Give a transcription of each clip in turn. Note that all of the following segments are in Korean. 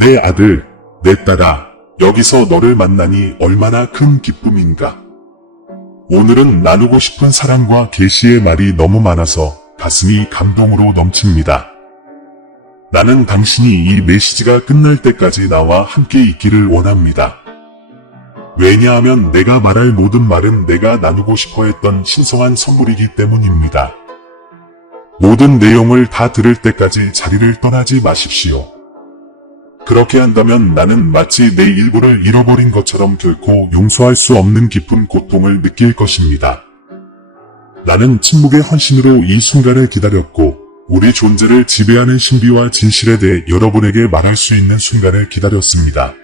내 아들, 내 딸아, 여기서 너를 만나니 얼마나 큰 기쁨인가. 오늘은 나누고 싶은 사랑과 계시의 말이 너무 많아서 가슴이 감동으로 넘칩니다. 나는 당신이 이 메시지가 끝날 때까지 나와 함께 있기를 원합니다. 왜냐하면 내가 말할 모든 말은 내가 나누고 싶어 했던 신성한 선물이기 때문입니다. 모든 내용을 다 들을 때까지 자리를 떠나지 마십시오. 그렇게 한다면 나는 마치 내 일부를 잃어버린 것처럼 결코 용서할 수 없는 깊은 고통을 느낄 것입니다. 나는 침묵의 헌신으로 이 순간을 기다렸고 우리 존재를 지배하는 신비와 진실에 대해 여러분에게 말할 수 있는 순간을 기다렸습니다.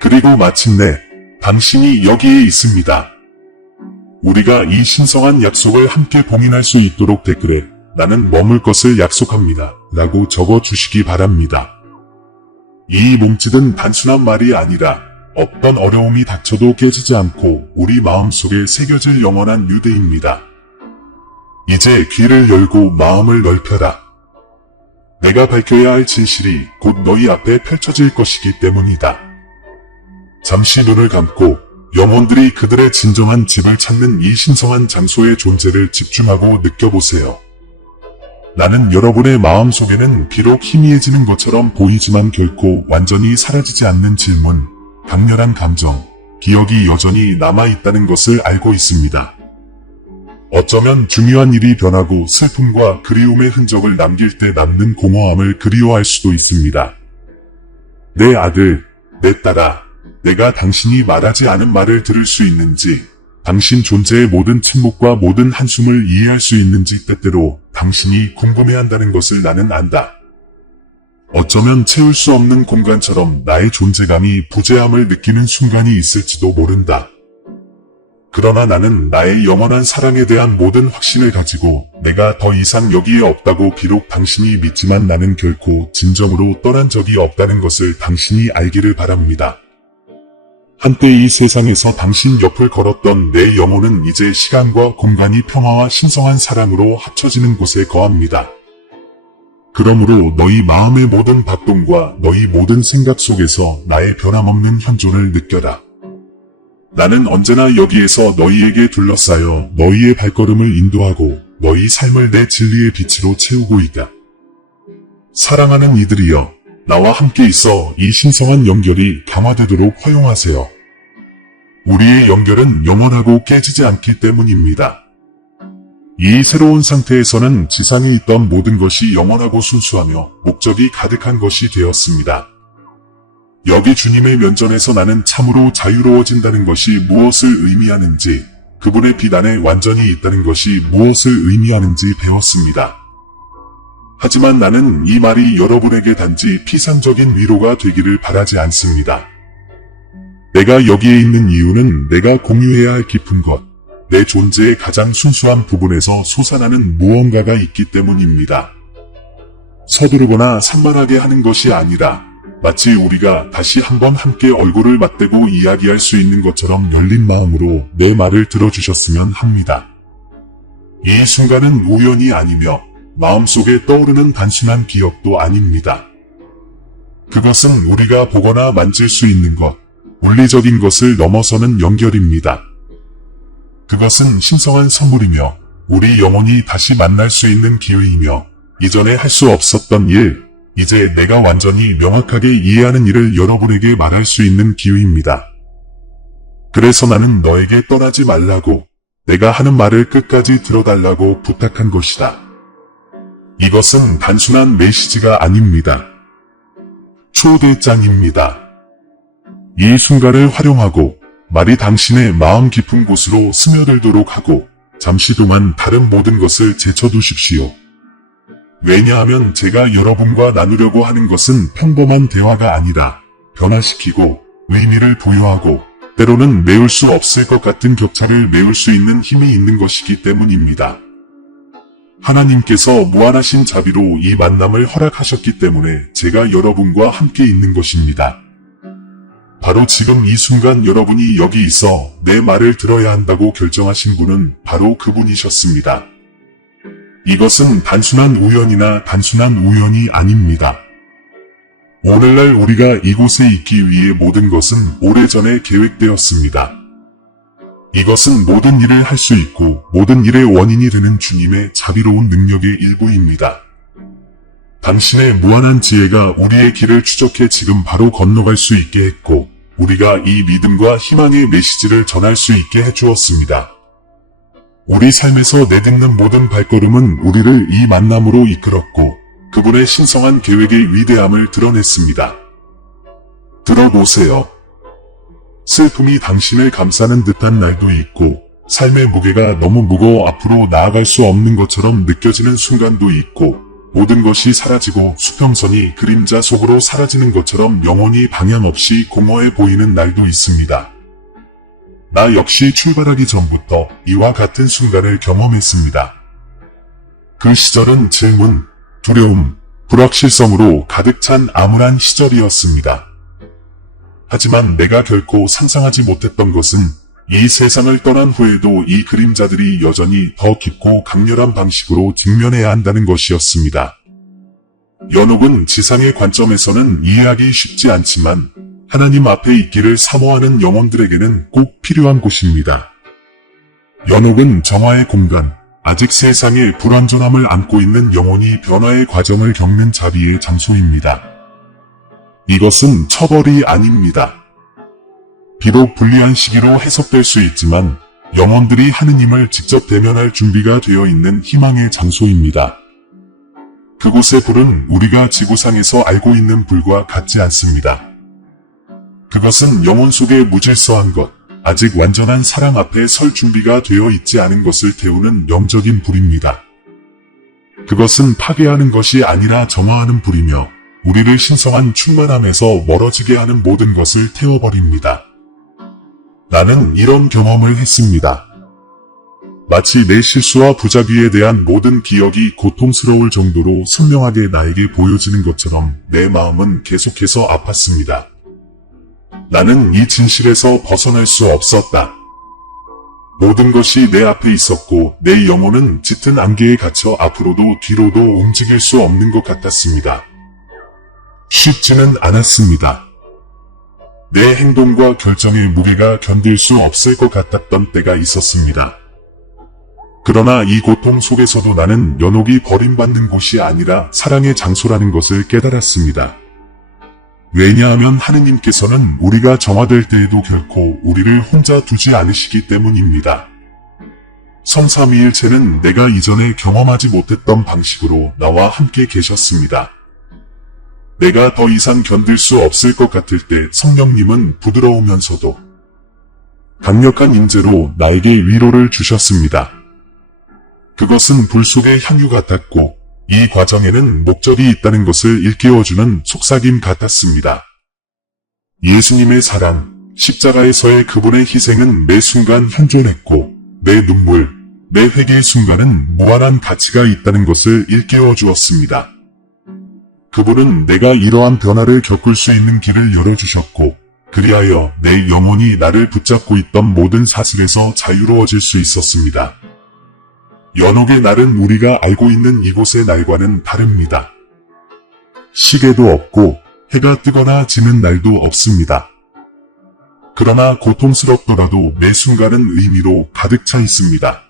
그리고 마침내 당신이 여기에 있습니다. 우리가 이 신성한 약속을 함께 봉인할 수 있도록 댓글에 나는 머물 것을 약속합니다 라고 적어주시기 바랍니다. 이 몸짓은 단순한 말이 아니라 어떤 어려움이 닥쳐도 깨지지 않고 우리 마음속에 새겨질 영원한 유대입니다. 이제 귀를 열고 마음을 넓혀라. 내가 밝혀야 할 진실이 곧 너희 앞에 펼쳐질 것이기 때문이다. 잠시 눈을 감고 영혼들이 그들의 진정한 집을 찾는 이 신성한 장소의 존재를 집중하고 느껴보세요. 나는 여러분의 마음속에는 비록 희미해지는 것처럼 보이지만 결코 완전히 사라지지 않는 질문, 강렬한 감정, 기억이 여전히 남아있다는 것을 알고 있습니다. 어쩌면 중요한 일이 변하고 슬픔과 그리움의 흔적을 남길 때 남는 공허함을 그리워할 수도 있습니다. 내 아들, 내 딸아, 내가 당신이 말하지 않은 말을 들을 수 있는지, 당신 존재의 모든 침묵과 모든 한숨을 이해할 수 있는지 때때로 당신이 궁금해한다는 것을 나는 안다. 어쩌면 채울 수 없는 공간처럼 나의 존재감이 부재함을 느끼는 순간이 있을지도 모른다. 그러나 나는 나의 영원한 사랑에 대한 모든 확신을 가지고 내가 더 이상 여기에 없다고 비록 당신이 믿지만 나는 결코 진정으로 떠난 적이 없다는 것을 당신이 알기를 바랍니다. 한때 이 세상에서 당신 옆을 걸었던 내 영혼은 이제 시간과 공간이 평화와 신성한 사랑으로 합쳐지는 곳에 거합니다. 그러므로 너희 마음의 모든 박동과 너희 모든 생각 속에서 나의 변함없는 현존을 느껴라. 나는 언제나 여기에서 너희에게 둘러싸여 너희의 발걸음을 인도하고 너희 삶을 내 진리의 빛으로 채우고 있다. 사랑하는 이들이여, 나와 함께 있어 이 신성한 연결이 강화되도록 허용하세요. 우리의 연결은 영원하고 깨지지 않기 때문입니다. 이 새로운 상태에서는 지상에 있던 모든 것이 영원하고 순수하며 목적이 가득한 것이 되었습니다. 여기 주님의 면전에서 나는 참으로 자유로워진다는 것이 무엇을 의미하는지, 그분의 빛 안에 완전히 있다는 것이 무엇을 의미하는지 배웠습니다. 하지만 나는 이 말이 여러분에게 단지 피상적인 위로가 되기를 바라지 않습니다. 내가 여기에 있는 이유는 내가 공유해야 할 깊은 것, 내 존재의 가장 순수한 부분에서 솟아나는 무언가가 있기 때문입니다. 서두르거나 산만하게 하는 것이 아니라 마치 우리가 다시 한번 함께 얼굴을 맞대고 이야기할 수 있는 것처럼 열린 마음으로 내 말을 들어주셨으면 합니다. 이 순간은 우연이 아니며 마음속에 떠오르는 단순한 기억도 아닙니다. 그것은 우리가 보거나 만질 수 있는 것, 물리적인 것을 넘어서는 연결입니다. 그것은 신성한 선물이며 우리 영혼이 다시 만날 수 있는 기회이며 이전에 할 수 없었던 일, 이제 내가 완전히 명확하게 이해하는 일을 여러분에게 말할 수 있는 기회입니다. 그래서 나는 너에게 떠나지 말라고, 내가 하는 말을 끝까지 들어달라고 부탁한 것이다. 이것은 단순한 메시지가 아닙니다. 초대장입니다. 이 순간을 활용하고 말이 당신의 마음 깊은 곳으로 스며들도록 하고 잠시 동안 다른 모든 것을 제쳐두십시오. 왜냐하면 제가 여러분과 나누려고 하는 것은 평범한 대화가 아니라 변화시키고 의미를 부여하고 때로는 메울 수 없을 것 같은 격차를 메울 수 있는 힘이 있는 것이기 때문입니다. 하나님께서 무한하신 자비로 이 만남을 허락하셨기 때문에 제가 여러분과 함께 있는 것입니다. 바로 지금 이 순간 여러분이 여기 있어 내 말을 들어야 한다고 결정하신 분은 바로 그분이셨습니다. 이것은 단순한 우연이 아닙니다. 오늘날 우리가 이곳에 있기 위해 모든 것은 오래전에 계획되었습니다. 이것은 모든 일을 할 수 있고 모든 일의 원인이 되는 주님의 자비로운 능력의 일부입니다. 당신의 무한한 지혜가 우리의 길을 추적해 지금 바로 건너갈 수 있게 했고 우리가 이 믿음과 희망의 메시지를 전할 수 있게 해주었습니다. 우리 삶에서 내딛는 모든 발걸음은 우리를 이 만남으로 이끌었고 그분의 신성한 계획의 위대함을 드러냈습니다. 들어보세요. 슬픔이 당신을 감싸는 듯한 날도 있고 삶의 무게가 너무 무거워 앞으로 나아갈 수 없는 것처럼 느껴지는 순간도 있고 모든 것이 사라지고 수평선이 그림자 속으로 사라지는 것처럼 영혼이 방향 없이 공허해 보이는 날도 있습니다. 나 역시 출발하기 전부터 이와 같은 순간을 경험했습니다. 그 시절은 질문, 두려움, 불확실성으로 가득 찬 암울한 시절이었습니다. 하지만 내가 결코 상상하지 못했던 것은 이 세상을 떠난 후에도 이 그림자들이 여전히 더 깊고 강렬한 방식으로 직면해야 한다는 것이었습니다. 연옥은 지상의 관점에서는 이해하기 쉽지 않지만 하나님 앞에 있기를 사모하는 영혼들에게는 꼭 필요한 곳입니다. 연옥은 정화의 공간, 아직 세상에 불완전함을 안고 있는 영혼이 변화의 과정을 겪는 자비의 장소입니다. 이것은 처벌이 아닙니다. 비록 불리한 시기로 해석될 수 있지만 영혼들이 하느님을 직접 대면할 준비가 되어 있는 희망의 장소입니다. 그곳의 불은 우리가 지구상에서 알고 있는 불과 같지 않습니다. 그것은 영혼 속에 무질서한 것, 아직 완전한 사랑 앞에 설 준비가 되어 있지 않은 것을 태우는 영적인 불입니다. 그것은 파괴하는 것이 아니라 정화하는 불이며 우리를 신성한 충만함에서 멀어지게 하는 모든 것을 태워버립니다. 나는 이런 경험을 했습니다. 마치 내 실수와 부작위에 대한 모든 기억이 고통스러울 정도로 선명하게 나에게 보여지는 것처럼 내 마음은 계속해서 아팠습니다. 나는 이 진실에서 벗어날 수 없었다. 모든 것이 내 앞에 있었고 내 영혼은 짙은 안개에 갇혀 앞으로도 뒤로도 움직일 수 없는 것 같았습니다. 쉽지는 않았습니다. 내 행동과 결정의 무게가 견딜 수 없을 것 같았던 때가 있었습니다. 그러나 이 고통 속에서도 나는 연옥이 버림받는 곳이 아니라 사랑의 장소라는 것을 깨달았습니다. 왜냐하면 하느님께서는 우리가 정화될 때에도 결코 우리를 혼자 두지 않으시기 때문입니다. 성삼위일체는 내가 이전에 경험하지 못했던 방식으로 나와 함께 계셨습니다. 내가 더 이상 견딜 수 없을 것 같을 때 성령님은 부드러우면서도 강력한 임재로 나에게 위로를 주셨습니다. 그것은 불 속의 향유 같았고 이 과정에는 목적이 있다는 것을 일깨워주는 속삭임 같았습니다. 예수님의 사랑, 십자가에서의 그분의 희생은 매 순간 현존했고 내 눈물, 내 회개의 순간은 무한한 가치가 있다는 것을 일깨워 주었습니다. 그분은 내가 이러한 변화를 겪을 수 있는 길을 열어주셨고 그리하여 내 영혼이 나를 붙잡고 있던 모든 사슬에서 자유로워질 수 있었습니다. 연옥의 날은 우리가 알고 있는 이곳의 날과는 다릅니다. 시계도 없고 해가 뜨거나 지는 날도 없습니다. 그러나 고통스럽더라도 매 순간은 의미로 가득 차 있습니다.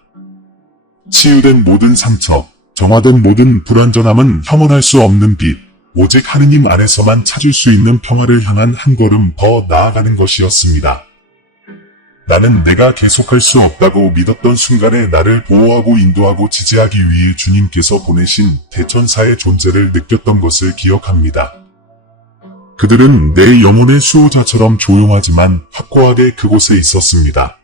치유된 모든 상처, 정화된 모든 불완전함은 혐오할 수 없는 빛, 오직 하느님 안에서만 찾을 수 있는 평화를 향한 한 걸음 더 나아가는 것이었습니다. 나는 내가 계속할 수 없다고 믿었던 순간에 나를 보호하고 인도하고 지지하기 위해 주님께서 보내신 대천사의 존재를 느꼈던 것을 기억합니다. 그들은 내 영혼의 수호자처럼 조용하지만 확고하게 그곳에 있었습니다.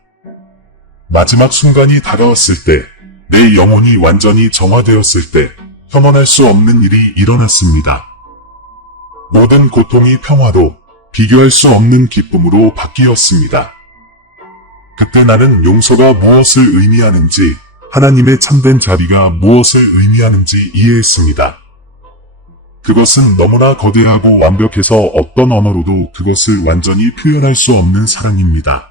마지막 순간이 다가왔을 때, 내 영혼이 완전히 정화되었을 때, 혐오할 수 없는 일이 일어났습니다. 모든 고통이 평화로, 비교할 수 없는 기쁨으로 바뀌었습니다. 그때 나는 용서가 무엇을 의미하는지, 하나님의 참된 자비가 무엇을 의미하는지 이해했습니다. 그것은 너무나 거대하고 완벽해서 어떤 언어로도 그것을 완전히 표현할 수 없는 사랑입니다.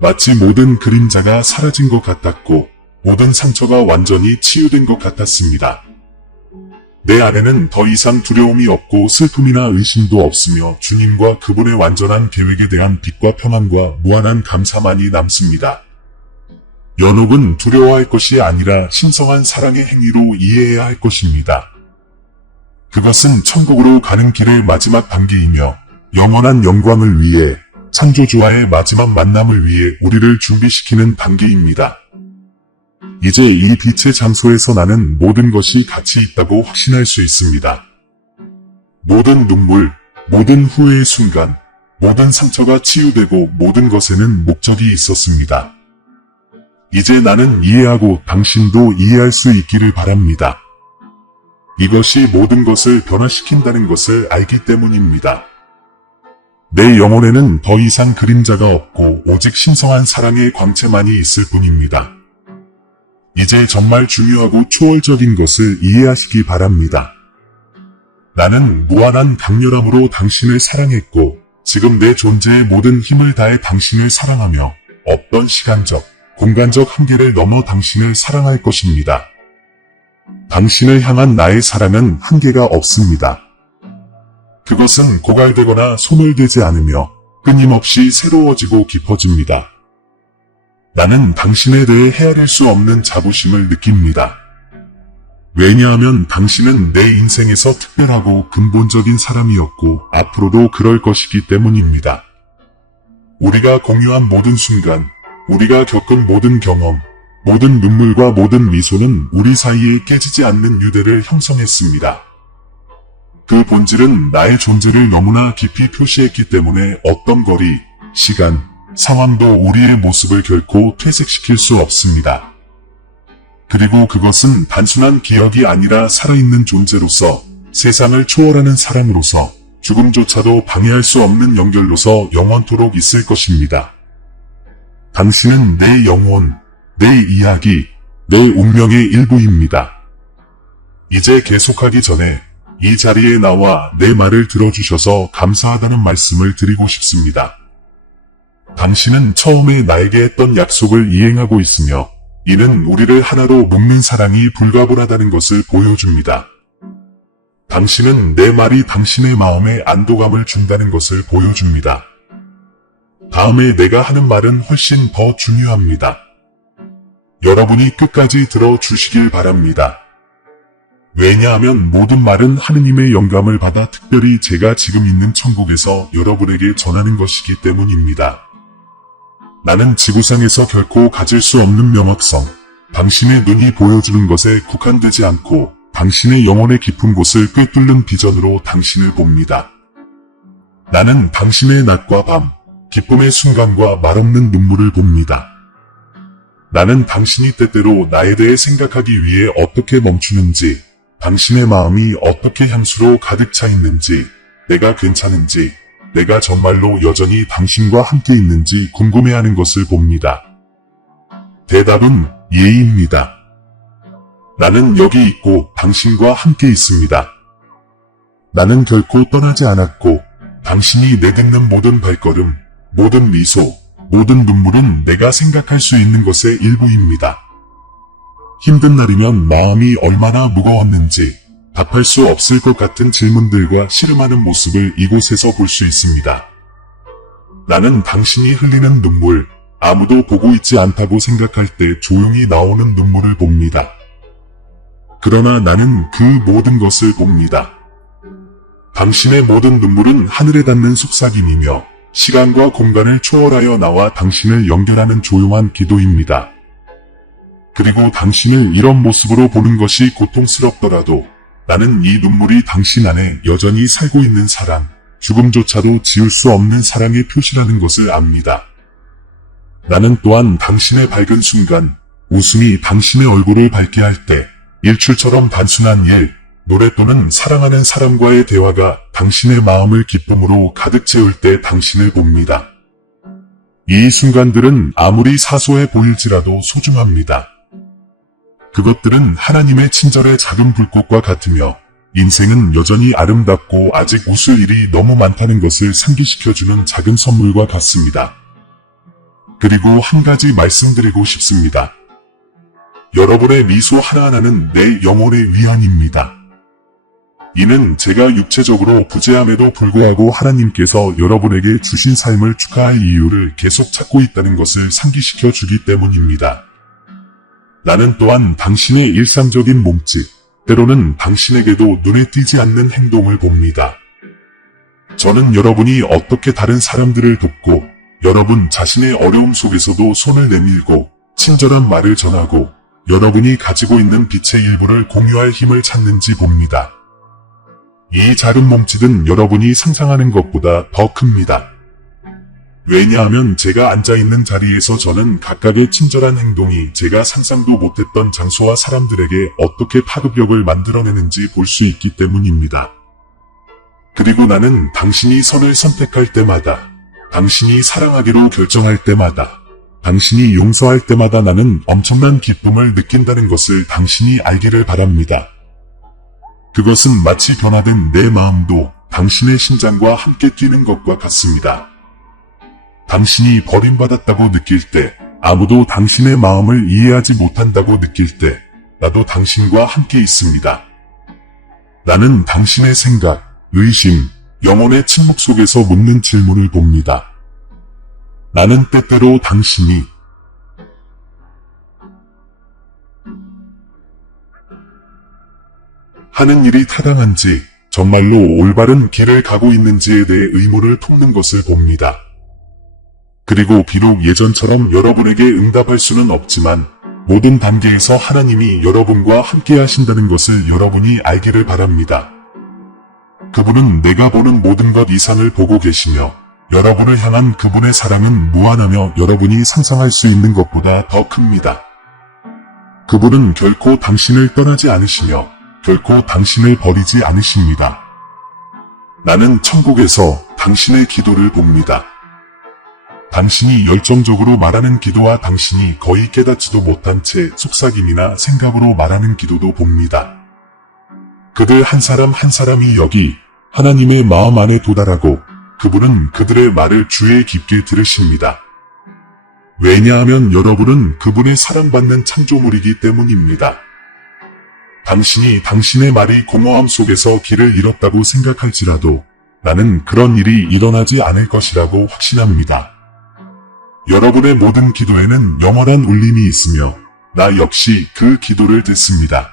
마치 모든 그림자가 사라진 것 같았고, 모든 상처가 완전히 치유된 것 같았습니다. 내 안에는 더 이상 두려움이 없고 슬픔이나 의심도 없으며 주님과 그분의 완전한 계획에 대한 빛과 평안과 무한한 감사만이 남습니다. 연옥은 두려워할 것이 아니라 신성한 사랑의 행위로 이해해야 할 것입니다. 그것은 천국으로 가는 길의 마지막 단계이며 영원한 영광을 위해 창조주와의 마지막 만남을 위해 우리를 준비시키는 단계입니다. 이제 이 빛의 장소에서 나는 모든 것이 가치 있다고 확신할 수 있습니다. 모든 눈물, 모든 후회의 순간, 모든 상처가 치유되고 모든 것에는 목적이 있었습니다. 이제 나는 이해하고 당신도 이해할 수 있기를 바랍니다. 이것이 모든 것을 변화시킨다는 것을 알기 때문입니다. 내 영혼에는 더 이상 그림자가 없고 오직 신성한 사랑의 광채만이 있을 뿐입니다. 이제 정말 중요하고 초월적인 것을 이해하시기 바랍니다. 나는 무한한 강렬함으로 당신을 사랑했고 지금 내 존재의 모든 힘을 다해 당신을 사랑하며 어떤 시간적, 공간적 한계를 넘어 당신을 사랑할 것입니다. 당신을 향한 나의 사랑은 한계가 없습니다. 그것은 고갈되거나 소멸되지 않으며 끊임없이 새로워지고 깊어집니다. 나는 당신에 대해 헤아릴 수 없는 자부심을 느낍니다. 왜냐하면 당신은 내 인생에서 특별하고 근본적인 사람이었고 앞으로도 그럴 것이기 때문입니다. 우리가 공유한 모든 순간, 우리가 겪은 모든 경험, 모든 눈물과 모든 미소는 우리 사이에 깨지지 않는 유대를 형성했습니다. 그 본질은 나의 존재를 너무나 깊이 표시했기 때문에 어떤 거리, 시간, 상황도 우리의 모습을 결코 퇴색시킬 수 없습니다. 그리고 그것은 단순한 기억이 아니라 살아있는 존재로서 세상을 초월하는 사랑으로서 죽음조차도 방해할 수 없는 연결로서 영원토록 있을 것입니다. 당신은 내 영혼, 내 이야기, 내 운명의 일부입니다. 이제 계속하기 전에 이 자리에 나와 내 말을 들어주셔서 감사하다는 말씀을 드리고 싶습니다. 당신은 처음에 나에게 했던 약속을 이행하고 있으며 이는 우리를 하나로 묶는 사랑이 불가분하다는 것을 보여줍니다. 당신은 내 말이 당신의 마음에 안도감을 준다는 것을 보여줍니다. 다음에 내가 하는 말은 훨씬 더 중요합니다. 여러분이 끝까지 들어주시길 바랍니다. 왜냐하면 모든 말은 하느님의 영감을 받아 특별히 제가 지금 있는 천국에서 여러분에게 전하는 것이기 때문입니다. 나는 지구상에서 결코 가질 수 없는 명확성, 당신의 눈이 보여주는 것에 국한되지 않고 당신의 영혼의 깊은 곳을 꿰뚫는 비전으로 당신을 봅니다. 나는 당신의 낮과 밤, 기쁨의 순간과 말없는 눈물을 봅니다. 나는 당신이 때때로 나에 대해 생각하기 위해 어떻게 멈추는지, 당신의 마음이 어떻게 향수로 가득 차 있는지, 내가 괜찮은지, 내가 정말로 여전히 당신과 함께 있는지 궁금해하는 것을 봅니다. 대답은 예입니다. 나는 여기 있고 당신과 함께 있습니다. 나는 결코 떠나지 않았고 당신이 내딛는 모든 발걸음, 모든 미소, 모든 눈물은 내가 생각할 수 있는 것의 일부입니다. 힘든 날이면 마음이 얼마나 무거웠는지 답할 수 없을 것 같은 질문들과 씨름하는 모습을 이곳에서 볼 수 있습니다. 나는 당신이 흘리는 눈물, 아무도 보고 있지 않다고 생각할 때 조용히 나오는 눈물을 봅니다. 그러나 나는 그 모든 것을 봅니다. 당신의 모든 눈물은 하늘에 닿는 속삭임이며 시간과 공간을 초월하여 나와 당신을 연결하는 조용한 기도입니다. 그리고 당신을 이런 모습으로 보는 것이 고통스럽더라도 나는 이 눈물이 당신 안에 여전히 살고 있는 사랑, 죽음조차도 지울 수 없는 사랑의 표시라는 것을 압니다. 나는 또한 당신의 밝은 순간, 웃음이 당신의 얼굴을 밝게 할 때, 일출처럼 단순한 일, 노래 또는 사랑하는 사람과의 대화가 당신의 마음을 기쁨으로 가득 채울 때 당신을 봅니다. 이 순간들은 아무리 사소해 보일지라도 소중합니다. 그것들은 하나님의 친절의 작은 불꽃과 같으며 인생은 여전히 아름답고 아직 웃을 일이 너무 많다는 것을 상기시켜주는 작은 선물과 같습니다. 그리고 한 가지 말씀드리고 싶습니다. 여러분의 미소 하나하나는 내 영혼의 위안입니다. 이는 제가 육체적으로 부재함에도 불구하고 하나님께서 여러분에게 주신 삶을 축하할 이유를 계속 찾고 있다는 것을 상기시켜 주기 때문입니다. 나는 또한 당신의 일상적인 몸짓, 때로는 당신에게도 눈에 띄지 않는 행동을 봅니다. 저는 여러분이 어떻게 다른 사람들을 돕고 여러분 자신의 어려움 속에서도 손을 내밀고 친절한 말을 전하고 여러분이 가지고 있는 빛의 일부를 공유할 힘을 찾는지 봅니다. 이 작은 몸짓은 여러분이 상상하는 것보다 더 큽니다. 왜냐하면 제가 앉아있는 자리에서 저는 각각의 친절한 행동이 제가 상상도 못했던 장소와 사람들에게 어떻게 파급력을 만들어내는지 볼 수 있기 때문입니다. 그리고 나는 당신이 선을 선택할 때마다, 당신이 사랑하기로 결정할 때마다, 당신이 용서할 때마다 나는 엄청난 기쁨을 느낀다는 것을 당신이 알기를 바랍니다. 그것은 마치 변화된 내 마음도 당신의 심장과 함께 뛰는 것과 같습니다. 당신이 버림받았다고 느낄 때, 아무도 당신의 마음을 이해하지 못한다고 느낄 때, 나도 당신과 함께 있습니다. 나는 당신의 생각, 의심, 영혼의 침묵 속에서 묻는 질문을 봅니다. 나는 때때로 당신이 하는 일이 타당한지, 정말로 올바른 길을 가고 있는지에 대해 의문을 품는 것을 봅니다. 그리고 비록 예전처럼 여러분에게 응답할 수는 없지만 모든 단계에서 하나님이 여러분과 함께 하신다는 것을 여러분이 알기를 바랍니다. 그분은 내가 보는 모든 것 이상을 보고 계시며 여러분을 향한 그분의 사랑은 무한하며 여러분이 상상할 수 있는 것보다 더 큽니다. 그분은 결코 당신을 떠나지 않으시며 결코 당신을 버리지 않으십니다. 나는 천국에서 당신의 기도를 봅니다. 당신이 열정적으로 말하는 기도와 당신이 거의 깨닫지도 못한 채 속삭임이나 생각으로 말하는 기도도 봅니다. 그들 한 사람 한 사람이 여기 하나님의 마음 안에 도달하고 그분은 그들의 말을 주의 깊게 들으십니다. 왜냐하면 여러분은 그분의 사랑받는 창조물이기 때문입니다. 당신이 당신의 말이 공허함 속에서 길을 잃었다고 생각할지라도 나는 그런 일이 일어나지 않을 것이라고 확신합니다. 여러분의 모든 기도에는 영원한 울림이 있으며 나 역시 그 기도를 듣습니다.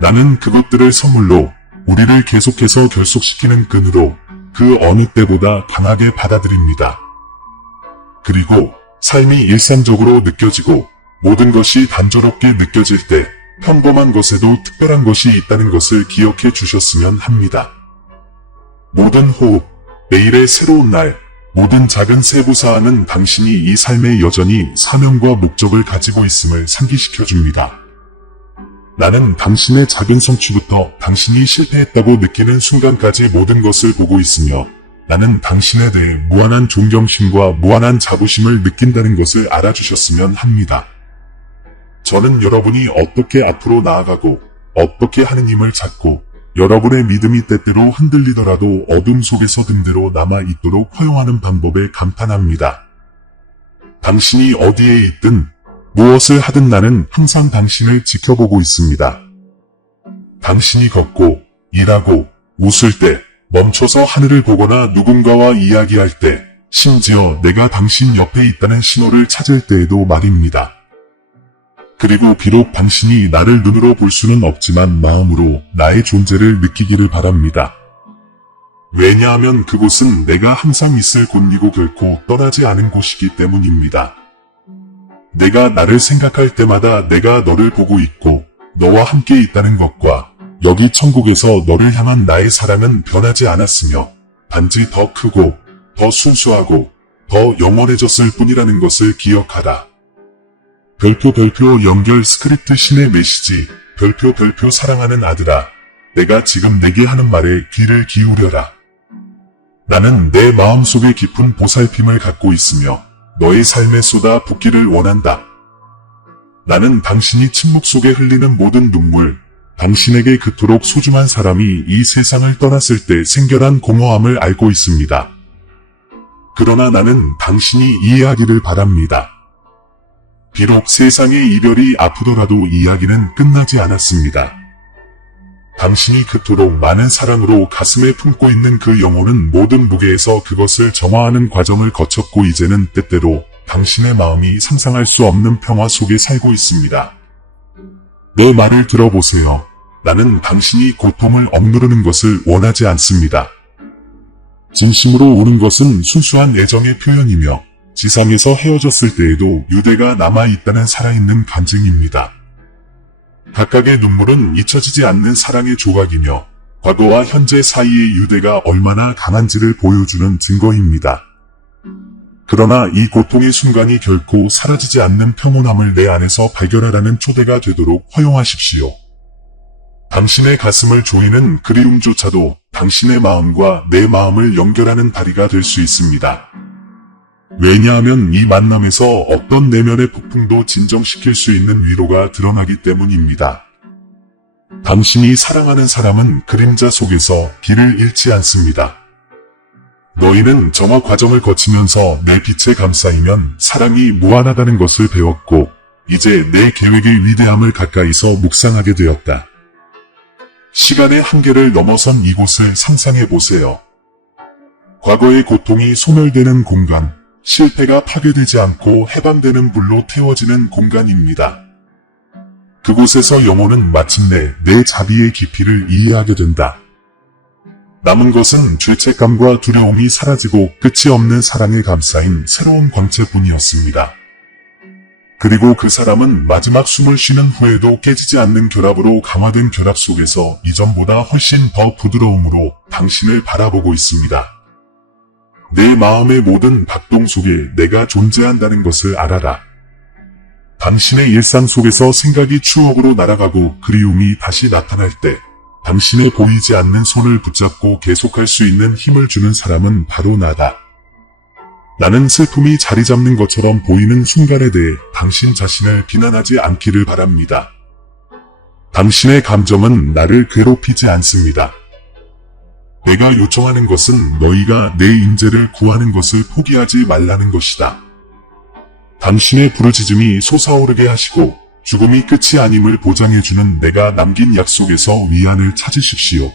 나는 그것들을 선물로 우리를 계속해서 결속시키는 끈으로 그 어느 때보다 강하게 받아들입니다. 그리고 삶이 일상적으로 느껴지고 모든 것이 단조롭게 느껴질 때 평범한 것에도 특별한 것이 있다는 것을 기억해 주셨으면 합니다. 모든 호흡, 내일의 새로운 날, 모든 작은 세부사항은 당신이 이 삶에 여전히 사명과 목적을 가지고 있음을 상기시켜 줍니다. 나는 당신의 작은 성취부터 당신이 실패했다고 느끼는 순간까지 모든 것을 보고 있으며 나는 당신에 대해 무한한 존경심과 무한한 자부심을 느낀다는 것을 알아주셨으면 합니다. 저는 여러분이 어떻게 앞으로 나아가고 어떻게 하느님을 찾고 여러분의 믿음이 때때로 흔들리더라도 어둠 속에서 든대로 남아있도록 허용하는 방법에 감탄합니다. 당신이 어디에 있든 무엇을 하든 나는 항상 당신을 지켜보고 있습니다. 당신이 걷고 일하고 웃을 때 멈춰서 하늘을 보거나 누군가와 이야기할 때 심지어 내가 당신 옆에 있다는 신호를 찾을 때에도 말입니다. 그리고 비록 당신이 나를 눈으로 볼 수는 없지만 마음으로 나의 존재를 느끼기를 바랍니다. 왜냐하면 그곳은 내가 항상 있을 곳이고 결코 떠나지 않은 곳이기 때문입니다. 내가 나를 생각할 때마다 내가 너를 보고 있고 너와 함께 있다는 것과 여기 천국에서 너를 향한 나의 사랑은 변하지 않았으며 단지 더 크고 더 순수하고 더 영원해졌을 뿐이라는 것을 기억하라. 별표 연결 스크립트 신의 메시지 별표 사랑하는 아들아 내가 지금 내게 하는 말에 귀를 기울여라. 나는 내 마음속에 깊은 보살핌을 갖고 있으며 너의 삶에 쏟아 붓기를 원한다. 나는 당신이 침묵 속에 흘리는 모든 눈물, 당신에게 그토록 소중한 사람이 이 세상을 떠났을 때 생겨난 공허함을 알고 있습니다. 그러나 나는 당신이 이해하기를 바랍니다. 비록 세상의 이별이 아프더라도 이야기는 끝나지 않았습니다. 당신이 그토록 많은 사랑으로 가슴에 품고 있는 그 영혼은 모든 무게에서 그것을 정화하는 과정을 거쳤고 이제는 때때로 당신의 마음이 상상할 수 없는 평화 속에 살고 있습니다. 내 말을 들어보세요. 나는 당신이 고통을 억누르는 것을 원하지 않습니다. 진심으로 우는 것은 순수한 애정의 표현이며 지상에서 헤어졌을 때에도 유대가 남아있다는 살아있는 간증입니다. 각각의 눈물은 잊혀지지 않는 사랑의 조각이며 과거와 현재 사이의 유대가 얼마나 강한지를 보여주는 증거입니다. 그러나 이 고통의 순간이 결코 사라지지 않는 평온함을 내 안에서 발견하라는 초대가 되도록 허용하십시오. 당신의 가슴을 조이는 그리움조차도 당신의 마음과 내 마음을 연결하는 다리가 될 수 있습니다. 왜냐하면 이 만남에서 어떤 내면의 폭풍도 진정시킬 수 있는 위로가 드러나기 때문입니다. 당신이 사랑하는 사람은 그림자 속에서 길을 잃지 않습니다. 너희는 정화 과정을 거치면서 내 빛에 감싸이면 사랑이 무한하다는 것을 배웠고 이제 내 계획의 위대함을 가까이서 묵상하게 되었다. 시간의 한계를 넘어선 이곳을 상상해보세요. 과거의 고통이 소멸되는 공간, 실패가 파괴되지 않고 해방되는 불로 태워지는 공간입니다. 그곳에서 영혼은 마침내 내 자비의 깊이를 이해하게 된다. 남은 것은 죄책감과 두려움이 사라지고 끝이 없는 사랑에 감싸인 새로운 광채뿐이었습니다. 그리고 그 사람은 마지막 숨을 쉬는 후에도 깨지지 않는 결합으로 강화된 결합 속에서 이전보다 훨씬 더 부드러움으로 당신을 바라보고 있습니다. 내 마음의 모든 박동 속에 내가 존재한다는 것을 알아라. 당신의 일상 속에서 생각이 추억으로 날아가고 그리움이 다시 나타날 때 당신의 보이지 않는 손을 붙잡고 계속할 수 있는 힘을 주는 사람은 바로 나다. 나는 슬픔이 자리 잡는 것처럼 보이는 순간에 대해 당신 자신을 비난하지 않기를 바랍니다. 당신의 감정은 나를 괴롭히지 않습니다. 내가 요청하는 것은 너희가 내 임재를 구하는 것을 포기하지 말라는 것이다. 당신의 부르짖음이 솟아오르게 하시고 죽음이 끝이 아님을 보장해주는 내가 남긴 약속에서 위안을 찾으십시오.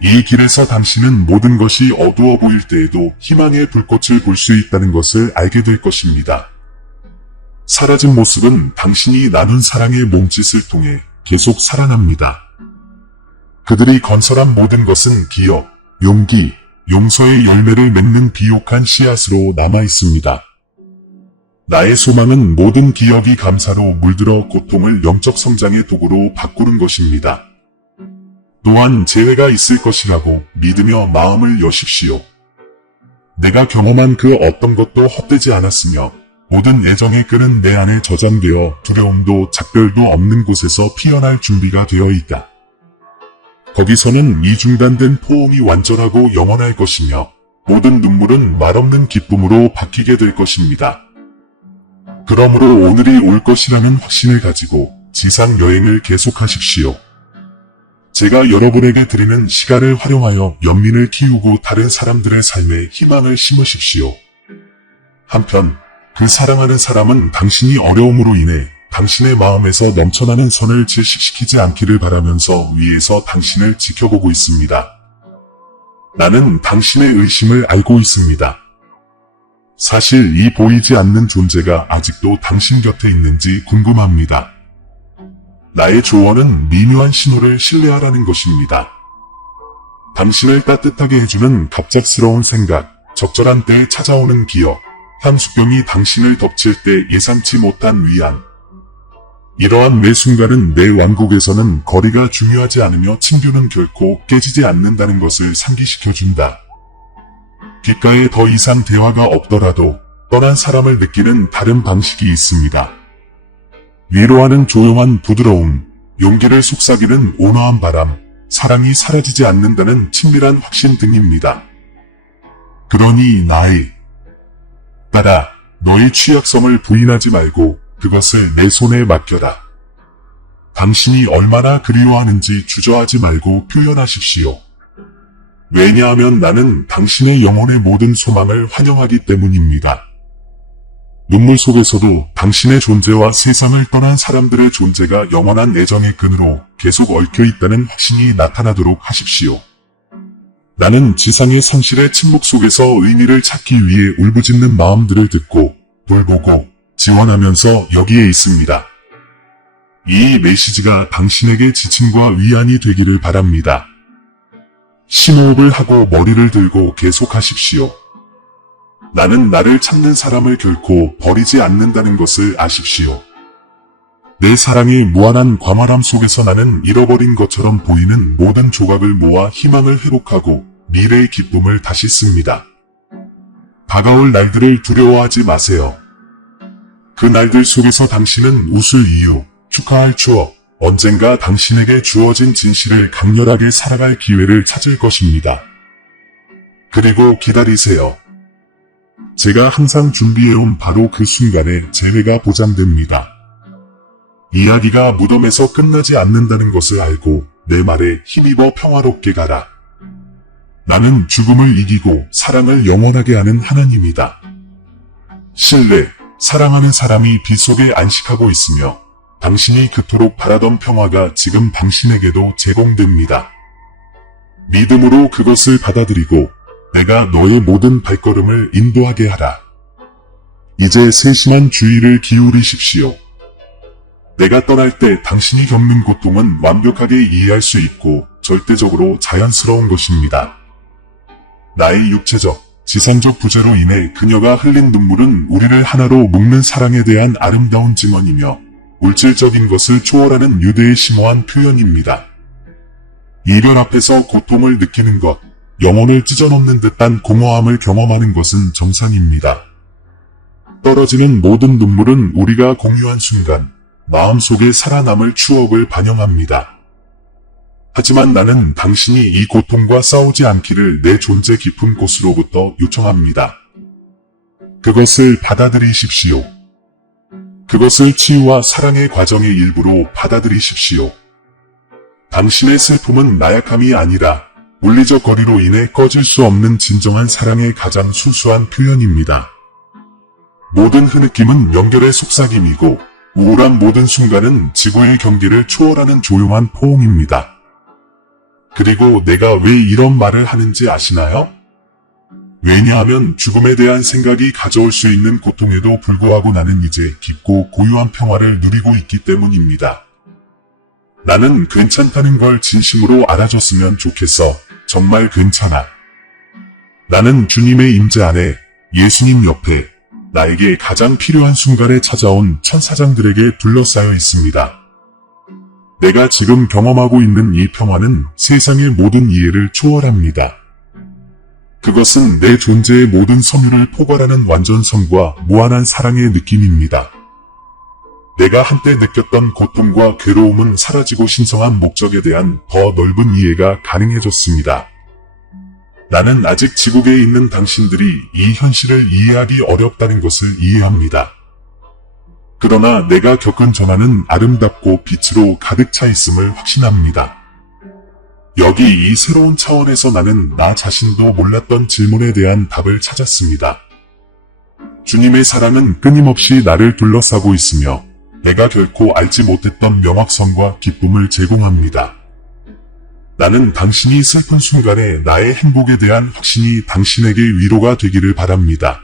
이 길에서 당신은 모든 것이 어두워 보일 때에도 희망의 불꽃을 볼 수 있다는 것을 알게 될 것입니다. 사라진 모습은 당신이 나눈 사랑의 몸짓을 통해 계속 살아납니다. 그들이 건설한 모든 것은 기억, 용기, 용서의 열매를 맺는 비옥한 씨앗으로 남아있습니다. 나의 소망은 모든 기억이 감사로 물들어 고통을 영적 성장의 도구로 바꾸는 것입니다. 또한 재회가 있을 것이라고 믿으며 마음을 여십시오. 내가 경험한 그 어떤 것도 헛되지 않았으며 모든 애정의 끈은 내 안에 저장되어 두려움도 작별도 없는 곳에서 피어날 준비가 되어 있다. 거기서는 이 중단된 포옹이 완전하고 영원할 것이며 모든 눈물은 말없는 기쁨으로 바뀌게 될 것입니다. 그러므로 오늘이 올 것이라는 확신을 가지고 지상 여행을 계속하십시오. 제가 여러분에게 드리는 시간을 활용하여 연민을 키우고 다른 사람들의 삶에 희망을 심으십시오. 한편 그 사랑하는 사람은 당신이 어려움으로 인해 당신의 마음에서 넘쳐나는 선을 질식시키지 않기를 바라면서 위에서 당신을 지켜보고 있습니다. 나는 당신의 의심을 알고 있습니다. 사실 이 보이지 않는 존재가 아직도 당신 곁에 있는지 궁금합니다. 나의 조언은 미묘한 신호를 신뢰하라는 것입니다. 당신을 따뜻하게 해주는 갑작스러운 생각, 적절한 때에 찾아오는 기억, 향수병이 당신을 덮칠 때 예상치 못한 위안. 이러한 매 순간은 내 왕국에서는 거리가 중요하지 않으며 친교는 결코 깨지지 않는다는 것을 상기시켜준다. 귓가에 더 이상 대화가 없더라도 떠난 사람을 느끼는 다른 방식이 있습니다. 위로하는 조용한 부드러움, 용기를 속삭이는 온화한 바람, 사랑이 사라지지 않는다는 친밀한 확신 등입니다. 그러니 나의 딸아, 너의 취약성을 부인하지 말고 그것을 내 손에 맡겨라. 당신이 얼마나 그리워하는지 주저하지 말고 표현하십시오. 왜냐하면 나는 당신의 영혼의 모든 소망을 환영하기 때문입니다. 눈물 속에서도 당신의 존재와 세상을 떠난 사람들의 존재가 영원한 애정의 끈으로 계속 얽혀 있다는 확신이 나타나도록 하십시오. 나는 지상의 상실의 침묵 속에서 의미를 찾기 위해 울부짖는 마음들을 듣고 돌보고 지원하면서 여기에 있습니다. 이 메시지가 당신에게 지침과 위안이 되기를 바랍니다. 심호흡을 하고 머리를 들고 계속하십시오. 나는 나를 찾는 사람을 결코 버리지 않는다는 것을 아십시오. 내 사랑의 무한한 광활함 속에서 나는 잃어버린 것처럼 보이는 모든 조각을 모아 희망을 회복하고 미래의 기쁨을 다시 씁니다. 다가올 날들을 두려워하지 마세요. 그 날들 속에서 당신은 웃을 이유, 축하할 추억, 언젠가 당신에게 주어진 진실을 강렬하게 살아갈 기회를 찾을 것입니다. 그리고 기다리세요. 제가 항상 준비해온 바로 그 순간에 재회가 보장됩니다. 이야기가 무덤에서 끝나지 않는다는 것을 알고 내 말에 힘입어 평화롭게 가라. 나는 죽음을 이기고 사랑을 영원하게 하는 하나님이다. 신뢰, 사랑하는 사람이 빛 속에 안식하고 있으며 당신이 그토록 바라던 평화가 지금 당신에게도 제공됩니다. 믿음으로 그것을 받아들이고 내가 너의 모든 발걸음을 인도하게 하라. 이제 세심한 주의를 기울이십시오. 내가 떠날 때 당신이 겪는 고통은 완벽하게 이해할 수 있고 절대적으로 자연스러운 것입니다. 나의 육체적, 지상적 부재로 인해 그녀가 흘린 눈물은 우리를 하나로 묶는 사랑에 대한 아름다운 증언이며 물질적인 것을 초월하는 유대의 심오한 표현입니다. 이별 앞에서 고통을 느끼는 것, 영혼을 찢어놓는 듯한 공허함을 경험하는 것은 정상입니다. 떨어지는 모든 눈물은 우리가 공유한 순간, 마음속에 살아남을 추억을 반영합니다. 하지만 나는 당신이 이 고통과 싸우지 않기를 내 존재 깊은 곳으로부터 요청합니다. 그것을 받아들이십시오. 그것을 치유와 사랑의 과정의 일부로 받아들이십시오. 당신의 슬픔은 나약함이 아니라 물리적 거리로 인해 꺼질 수 없는 진정한 사랑의 가장 순수한 표현입니다. 모든 흐느낌은 연결의 속삭임이고 우울한 모든 순간은 지구의 경계를 초월하는 조용한 포옹입니다. 그리고 내가 왜 이런 말을 하는지 아시나요? 왜냐하면 죽음에 대한 생각이 가져올 수 있는 고통에도 불구하고 나는 이제 깊고 고유한 평화를 누리고 있기 때문입니다. 나는 괜찮다는 걸 진심으로 알아줬으면 좋겠어. 정말 괜찮아. 나는 주님의 임재 안에, 예수님 옆에, 나에게 가장 필요한 순간에 찾아온 천사장들에게 둘러싸여 있습니다. 내가 지금 경험하고 있는 이 평화는 세상의 모든 이해를 초월합니다. 그것은 내 존재의 모든 섬유를 포괄하는 완전성과 무한한 사랑의 느낌입니다. 내가 한때 느꼈던 고통과 괴로움은 사라지고 신성한 목적에 대한 더 넓은 이해가 가능해졌습니다. 나는 아직 지구계에 있는 당신들이 이 현실을 이해하기 어렵다는 것을 이해합니다. 그러나 내가 겪은 전화는 아름답고 빛으로 가득 차 있음을 확신합니다. 여기 이 새로운 차원에서 나는 나 자신도 몰랐던 질문에 대한 답을 찾았습니다. 주님의 사랑은 끊임없이 나를 둘러싸고 있으며 내가 결코 알지 못했던 명확성과 기쁨을 제공합니다. 나는 당신이 슬픈 순간에 나의 행복에 대한 확신이 당신에게 위로가 되기를 바랍니다.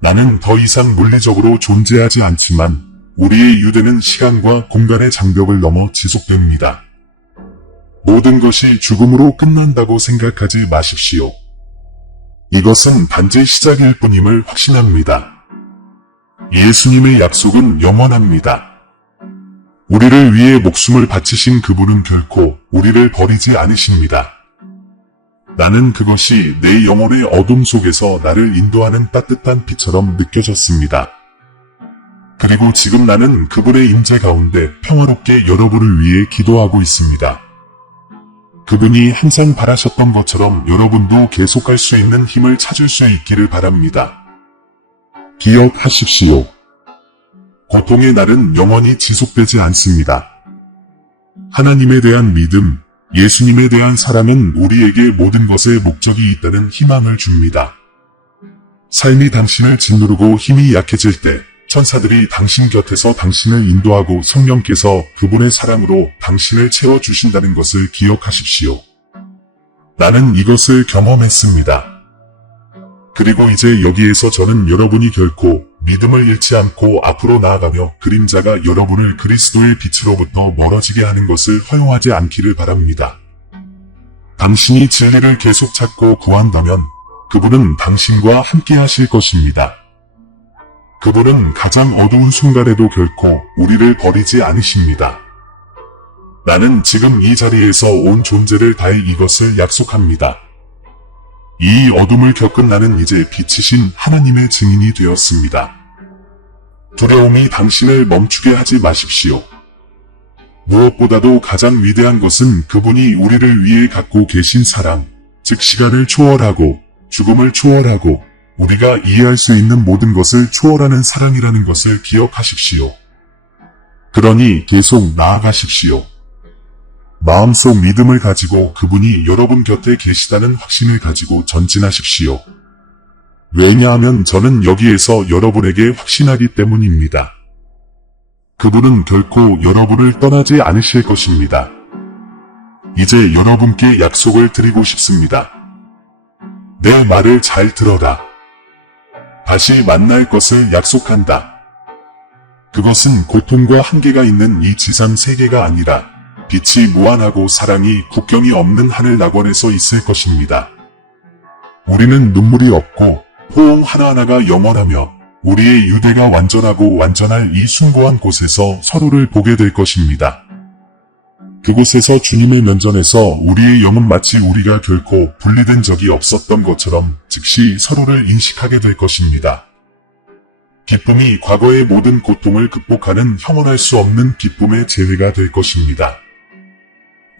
나는 더 이상 물리적으로 존재하지 않지만 우리의 유대는 시간과 공간의 장벽을 넘어 지속됩니다. 모든 것이 죽음으로 끝난다고 생각하지 마십시오. 이것은 단지 시작일 뿐임을 확신합니다. 예수님의 약속은 영원합니다. 우리를 위해 목숨을 바치신 그분은 결코 우리를 버리지 않으십니다. 나는 그것이 내 영혼의 어둠 속에서 나를 인도하는 따뜻한 빛처럼 느껴졌습니다. 그리고 지금 나는 그분의 임재 가운데 평화롭게 여러분을 위해 기도하고 있습니다. 그분이 항상 바라셨던 것처럼 여러분도 계속할 수 있는 힘을 찾을 수 있기를 바랍니다. 기억하십시오. 고통의 날은 영원히 지속되지 않습니다. 하나님에 대한 믿음, 예수님에 대한 사랑은 우리에게 모든 것에 목적이 있다는 희망을 줍니다. 삶이 당신을 짓누르고 힘이 약해질 때 천사들이 당신 곁에서 당신을 인도하고 성령께서 그분의 사랑으로 당신을 채워주신다는 것을 기억하십시오. 나는 이것을 경험했습니다. 그리고 이제 여기에서 저는 여러분이 결코 믿음을 잃지 않고 앞으로 나아가며 그림자가 여러분을 그리스도의 빛으로부터 멀어지게 하는 것을 허용하지 않기를 바랍니다. 당신이 진리를 계속 찾고 구한다면 그분은 당신과 함께 하실 것입니다. 그분은 가장 어두운 순간에도 결코 우리를 버리지 않으십니다. 나는 지금 이 자리에서 온 존재를 다해 이것을 약속합니다. 이 어둠을 겪은 나는 이제 빛이신 하나님의 증인이 되었습니다. 두려움이 당신을 멈추게 하지 마십시오. 무엇보다도 가장 위대한 것은 그분이 우리를 위해 갖고 계신 사랑, 즉 시간을 초월하고 죽음을 초월하고 우리가 이해할 수 있는 모든 것을 초월하는 사랑이라는 것을 기억하십시오. 그러니 계속 나아가십시오. 마음속 믿음을 가지고 그분이 여러분 곁에 계시다는 확신을 가지고 전진하십시오. 왜냐하면 저는 여기에서 여러분에게 확신하기 때문입니다. 그분은 결코 여러분을 떠나지 않으실 것입니다. 이제 여러분께 약속을 드리고 싶습니다. 내 말을 잘 들어라. 다시 만날 것을 약속한다. 그것은 고통과 한계가 있는 이 지상 세계가 아니라 빛이 무한하고 사랑이 국경이 없는 하늘 낙원에서 있을 것입니다. 우리는 눈물이 없고 호응 하나하나가 영원하며 우리의 유대가 완전하고 완전할 이 숭고한 곳에서 서로를 보게 될 것입니다. 그곳에서 주님의 면전에서 우리의 영은 마치 우리가 결코 분리된 적이 없었던 것처럼 즉시 서로를 인식하게 될 것입니다. 기쁨이 과거의 모든 고통을 극복하는 형언할 수 없는 기쁨의 재회가 될 것입니다.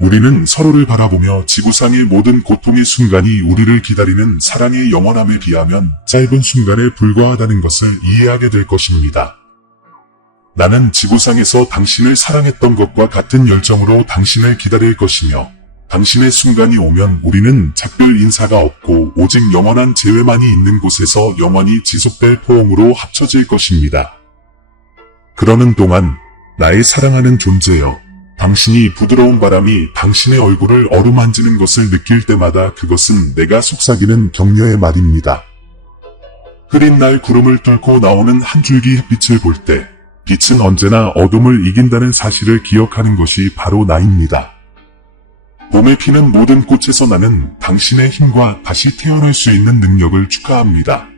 우리는 서로를 바라보며 지구상의 모든 고통의 순간이 우리를 기다리는 사랑의 영원함에 비하면 짧은 순간에 불과하다는 것을 이해하게 될 것입니다. 나는 지구상에서 당신을 사랑했던 것과 같은 열정으로 당신을 기다릴 것이며 당신의 순간이 오면 우리는 작별 인사가 없고 오직 영원한 재회만이 있는 곳에서 영원히 지속될 포옹으로 합쳐질 것입니다. 그러는 동안 나의 사랑하는 존재여, 당신이 부드러운 바람이 당신의 얼굴을 어루만지는 것을 느낄 때마다 그것은 내가 속삭이는 격려의 말입니다. 흐린 날 구름을 뚫고 나오는 한 줄기 햇빛을 볼 때 빛은 언제나 어둠을 이긴다는 사실을 기억하는 것이 바로 나입니다. 봄에 피는 모든 꽃에서 나는 당신의 힘과 다시 태어날 수 있는 능력을 축하합니다.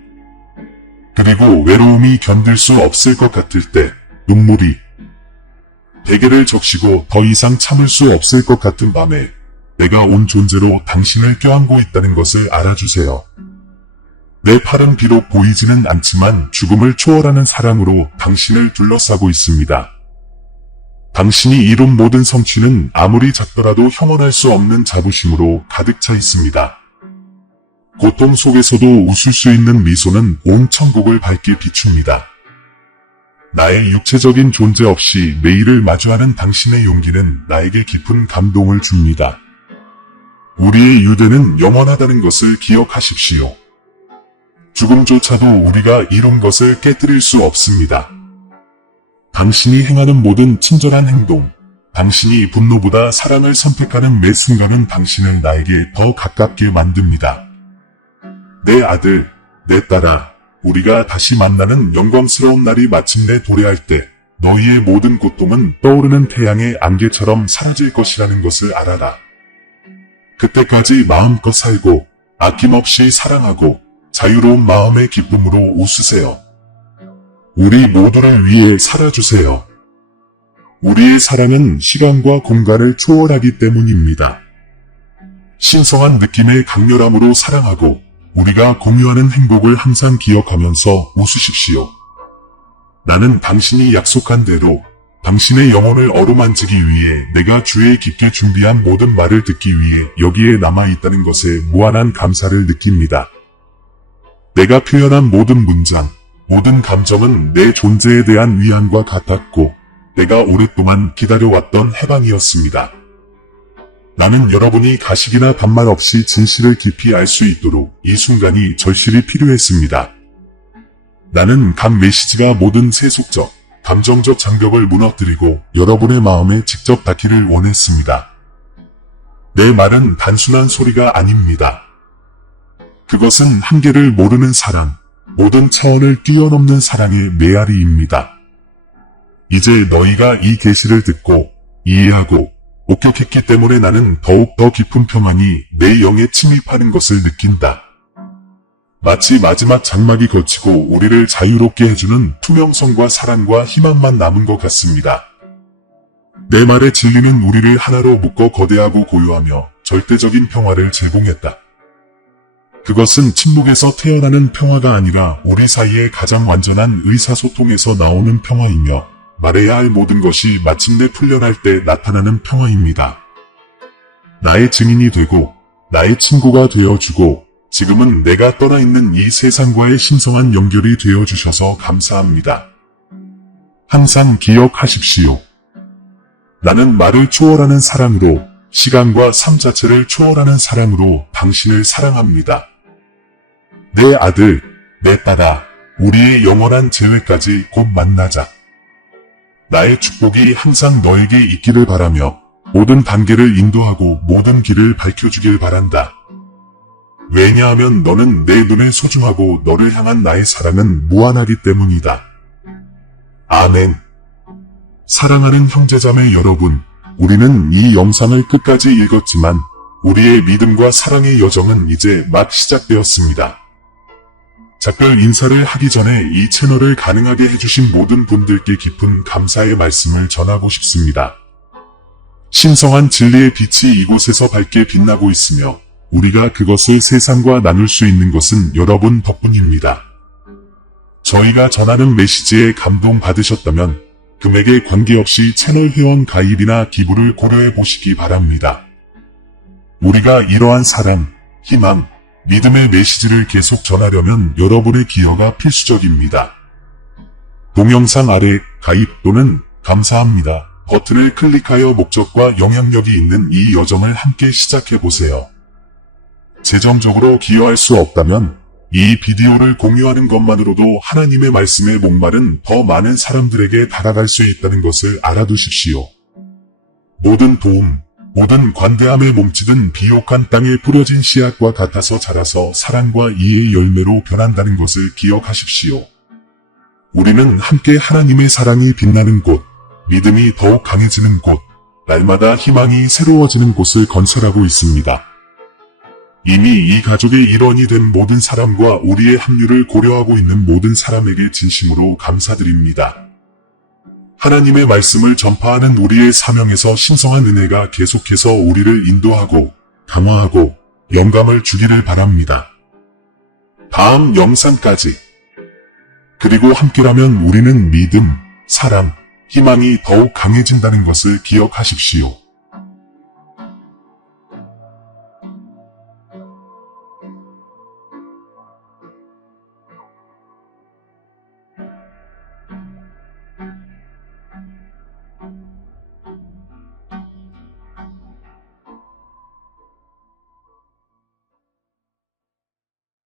그리고 외로움이 견딜 수 없을 것 같을 때 눈물이 베개를 적시고 더 이상 참을 수 없을 것 같은 밤에 내가 온 존재로 당신을 껴안고 있다는 것을 알아주세요. 내 팔은 비록 보이지는 않지만 죽음을 초월하는 사랑으로 당신을 둘러싸고 있습니다. 당신이 이룬 모든 성취는 아무리 작더라도 형언할 수 없는 자부심으로 가득 차 있습니다. 고통 속에서도 웃을 수 있는 미소는 온 천국을 밝게 비춥니다. 나의 육체적인 존재 없이 매일을 마주하는 당신의 용기는 나에게 깊은 감동을 줍니다. 우리의 유대는 영원하다는 것을 기억하십시오. 죽음조차도 우리가 이룬 것을 깨뜨릴 수 없습니다. 당신이 행하는 모든 친절한 행동, 당신이 분노보다 사랑을 선택하는 매 순간은 당신을 나에게 더 가깝게 만듭니다. 내 아들, 내 딸아, 우리가 다시 만나는 영광스러운 날이 마침내 도래할 때 너희의 모든 고통은 떠오르는 태양의 안개처럼 사라질 것이라는 것을 알아라. 그때까지 마음껏 살고 아낌없이 사랑하고 자유로운 마음의 기쁨으로 웃으세요. 우리 모두를 위해 살아주세요. 우리의 사랑은 시간과 공간을 초월하기 때문입니다. 신성한 느낌의 강렬함으로 사랑하고 우리가 공유하는 행복을 항상 기억하면서 웃으십시오. 나는 당신이 약속한 대로 당신의 영혼을 어루만지기 위해 내가 주에 깊게 준비한 모든 말을 듣기 위해 여기에 남아있다는 것에 무한한 감사를 느낍니다. 내가 표현한 모든 문장, 모든 감정은 내 존재에 대한 위안과 같았고 내가 오랫동안 기다려왔던 해방이었습니다. 나는 여러분이 가식이나 반말 없이 진실을 깊이 알 수 있도록 이 순간이 절실히 필요했습니다. 나는 각 메시지가 모든 세속적, 감정적 장벽을 무너뜨리고 여러분의 마음에 직접 닿기를 원했습니다. 내 말은 단순한 소리가 아닙니다. 그것은 한계를 모르는 사랑, 모든 차원을 뛰어넘는 사랑의 메아리입니다. 이제 너희가 이 계시를 듣고 이해하고 목격했기 때문에 나는 더욱 더 깊은 평안이 내 영에 침입하는 것을 느낀다. 마치 마지막 장막이 걷히고 우리를 자유롭게 해주는 투명성과 사랑과 희망만 남은 것 같습니다. 내 말의 진리는 우리를 하나로 묶어 거대하고 고요하며 절대적인 평화를 제공했다. 그것은 침묵에서 태어나는 평화가 아니라 우리 사이의 가장 완전한 의사소통에서 나오는 평화이며 말해야 할 모든 것이 마침내 풀려날 때 나타나는 평화입니다. 나의 증인이 되고 나의 친구가 되어주고 지금은 내가 떠나 있는 이 세상과의 신성한 연결이 되어주셔서 감사합니다. 항상 기억하십시오. 나는 말을 초월하는 사랑으로, 시간과 삶 자체를 초월하는 사랑으로 당신을 사랑합니다. 내 아들, 내 딸아, 우리의 영원한 재회까지 곧 만나자. 나의 축복이 항상 너에게 있기를 바라며 모든 단계를 인도하고 모든 길을 밝혀주길 바란다. 왜냐하면 너는 내 눈에 소중하고 너를 향한 나의 사랑은 무한하기 때문이다. 아멘. 사랑하는 형제자매 여러분, 우리는 이 영상을 끝까지 읽었지만 우리의 믿음과 사랑의 여정은 이제 막 시작되었습니다. 작별 인사를 하기 전에 이 채널을 가능하게 해주신 모든 분들께 깊은 감사의 말씀을 전하고 싶습니다. 신성한 진리의 빛이 이곳에서 밝게 빛나고 있으며 우리가 그것을 세상과 나눌 수 있는 것은 여러분 덕분입니다. 저희가 전하는 메시지에 감동받으셨다면 금액에 관계없이 채널 회원 가입이나 기부를 고려해 보시기 바랍니다. 우리가 이러한 사랑, 희망, 믿음의 메시지를 계속 전하려면 여러분의 기여가 필수적입니다. 동영상 아래 가입 또는 감사합니다 버튼을 클릭하여 목적과 영향력이 있는 이 여정을 함께 시작해보세요. 재정적으로 기여할 수 없다면 이 비디오를 공유하는 것만으로도 하나님의 말씀의 목말은 더 많은 사람들에게 다가갈 수 있다는 것을 알아두십시오. 모든 도움, 모든 관대함에 몸짓은 비옥한 땅에 뿌려진 씨앗과 같아서 자라서 사랑과 이해의 열매로 변한다는 것을 기억하십시오. 우리는 함께 하나님의 사랑이 빛나는 곳, 믿음이 더욱 강해지는 곳, 날마다 희망이 새로워지는 곳을 건설하고 있습니다. 이미 이 가족의 일원이 된 모든 사람과 우리의 합류를 고려하고 있는 모든 사람에게 진심으로 감사드립니다. 하나님의 말씀을 전파하는 우리의 사명에서 신성한 은혜가 계속해서 우리를 인도하고 강화하고 영감을 주기를 바랍니다. 다음 영상까지. 그리고 함께라면 우리는 믿음, 사랑, 희망이 더욱 강해진다는 것을 기억하십시오.